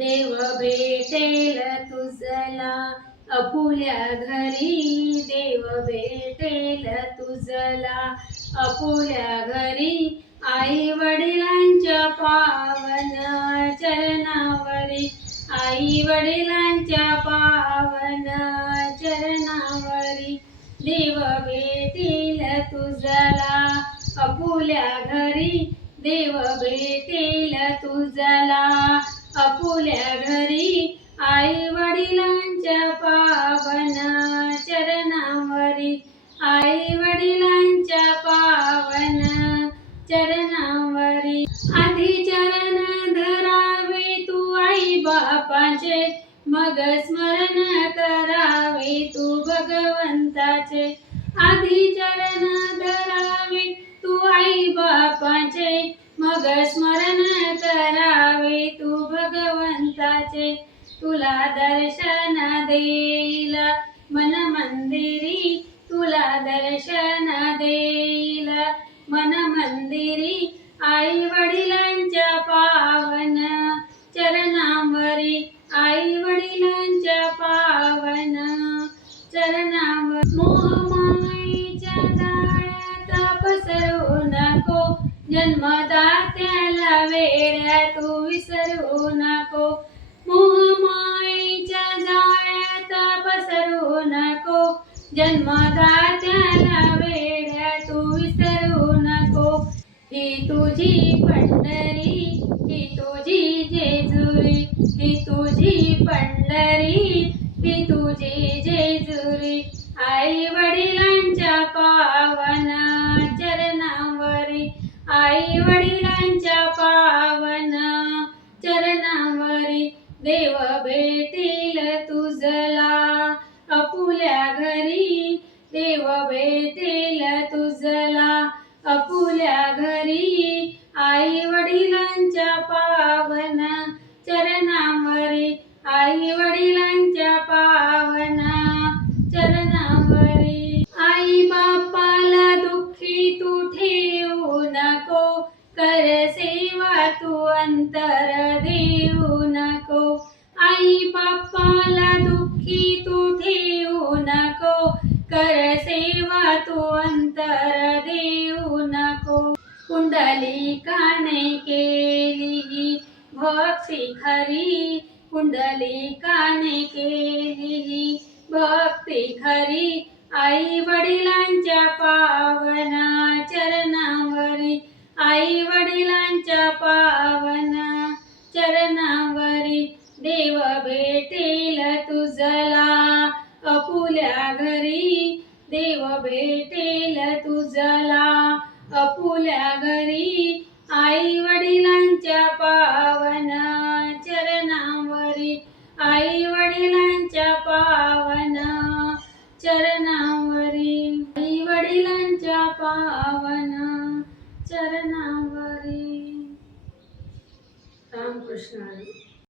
देव भेटेल तुझला आपुल्या घरी, देव भेटेल तुझला आपुल्या घरी. आई वडिलांच्या पावन चरणावरी, आई वडिलांच्या पावन चरणावरी. देव भेटेल तुझला आपुल्या घरी, देव भेटेल तुझला आपुल्या घरी. आई वडिलांच्या पावन चरणावरी, आई वडिलांच्या पावन चरणावरी. आधी चरण धरावे तू आई बापाचे, मग स्मरण करावे तू भगवंताचे. आधी चरण धरावे तू आई बापाचे, मग स्मरण करावे तू भगवंताचे. तुला दर्शन देईल मन मंदिरी, तुला दर्शन देईल मन मंदिरी. आई वडिलांच्या पावन चरणावरी, आई वडिलांच्या पावन चरणावर. मोहमायेच्या जाळ्यात पसरू नको, जन्मदात्याला वेड्या तू विसरू नको. मोहमायेच्या जाळ्यात पसरू नको, जन्मदात्याला वेड्या तू विसरू नको. ही तुझी पंढरी, ही तुझी जेजुरी, ही तुझी पंढरी, ही तुझी जेजुरी. आई वडिलांच्या पावन चरणावरी, आई वडिलांच्या पावन चरणावरी. देव भेटेल तुझला आपुल्या घरी, देव भेटेल तुझला आपुल्या घरी. आई वडिलांच्या पावन चरणावरी, आई वडिलांच्या पावन चरणावरी. आई बापाला दुःखी तू ठेवू नको, कर सेवा तू अंतर देऊ नको. आई बापाला दुःखी तू ठेवू नको, कर सेवा तू अंतर देऊ नको. पुंडलिकाने केली भक्ती खरी, पुंडलिकाने केली भक्ती खरी. आई वडिलांच्या पावन चरणावरी, आई वडिलांच्या पावन चरणावरी. देव भेटेल तुझला आपुल्या घरी, देव भेटेल तुझला आपुल्या घरी. आई वडिलांच्या पावन चरणावरी, आई वडिलांच्या पावन चरणावरी, आई वडिलांच्या पावन चरणावरी. रामकृष्ण हरी.